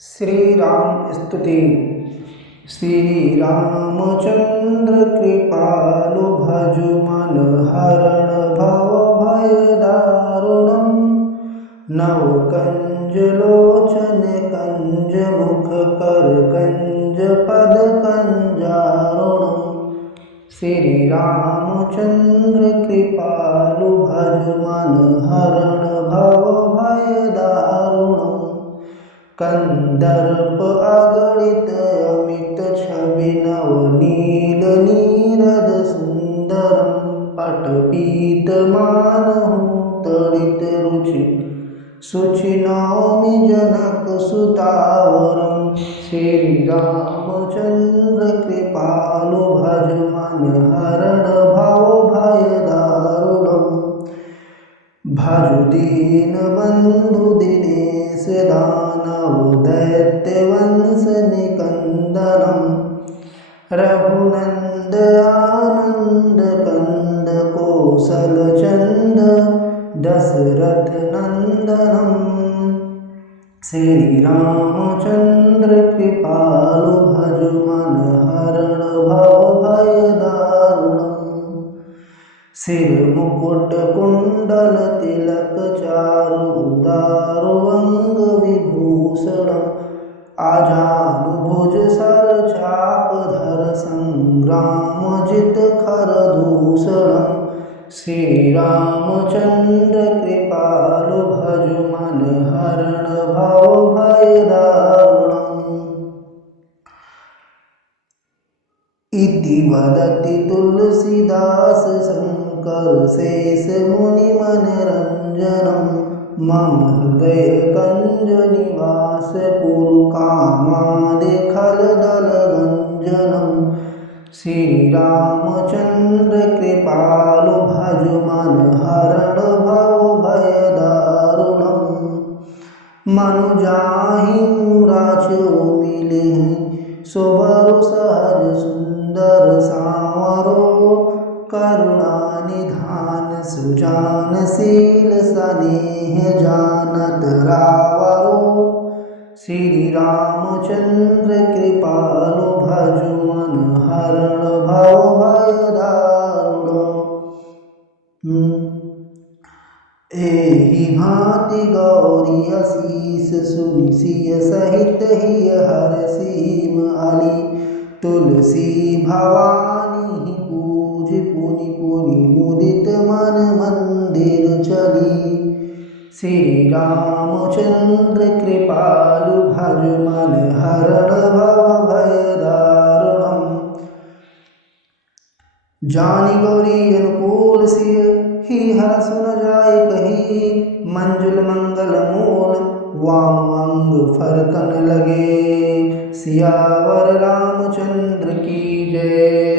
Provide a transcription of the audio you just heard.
श्री राम स्तुति। श्री रामचंद्र कृपालु भजु मन हरण भव भय दारुणम। नव कंज लोचन कंज मुख कर कंज पद कंजारुणम। श्री रामचंद्र कृपालु भजु मन हरण भव भय दारुणम। कंदर्प अगणित अमित छवि नवनील नीरद सुंदरम। पटपीत मानहु तड़ित रुचि शुचि नौमि जनक सुतावरम। श्री रामचंद्र कृपालु भज मन हरण भव भय दारुणम। भजु दीन बंधु दिनेश दानव दैत्य वंश निकंदनम। रघुनंद आनंद कंद कौशल चंद दशरथ नंदनम। श्री रामचंद्र कृपालु भजु मन हरण भव भय दारुणम। सिर मुकुट कुंडल तिलक चारु उदारु अंग विभूषणम। आजानुभुज सर चाप धर संग्राम जित खर दूषणम। श्री रामचंद्र कृपालु भजु मन हरण भव भय दारुणम। इति वदति तुलसीदास शंकर शेष मुनि मनरंजनम। मम हृदय कंज निवास पुरु कामादि खल दल गंजनम। श्री रामचंद्र कृपालु भजु मन हरण भव भय दारुणम। मनु जाहि राजो मिले सोबरु सहज सुंदर सांवरो। करुणा निधान सुजानशील स्नेह जानत रावरो। श्री रामचंद्र कृपालु भजु मन हरण भव भय दारुणो। एहि भांति गौरी असीस सुनि सिय सहित हिय हरषीम अली। तुलसी भवानी पूज पुनि पुनि मुदित मन मंदिर चली। श्री रामचंद्र कृपालु भजु मन हरण भव भय दारुणम। जानी गौरी अनुकूल सिय ही हर सुन जाय कही। मंजुल मंगल मूल वाम अंग फरकन लगे। सियावर रामचंद्र की जय।